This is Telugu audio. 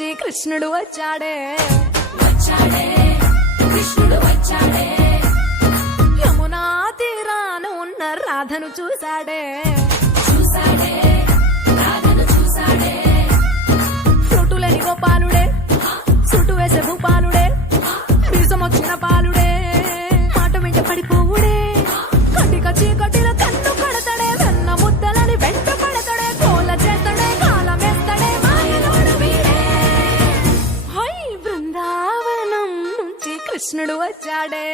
కృష్ణుడు వచ్చాడే. వచ్చాడే కృష్ణుడు వచ్చాడే. యమునా తీరాన ఉన్న రాధను చూశాడే. చూసాడే రాధను ఫ్రూటులేని గోపాలుడే సుట్టు వేసే భూపాలుడే. మీసం వచ్చిన కృష్ణుడు వచ్చాడే.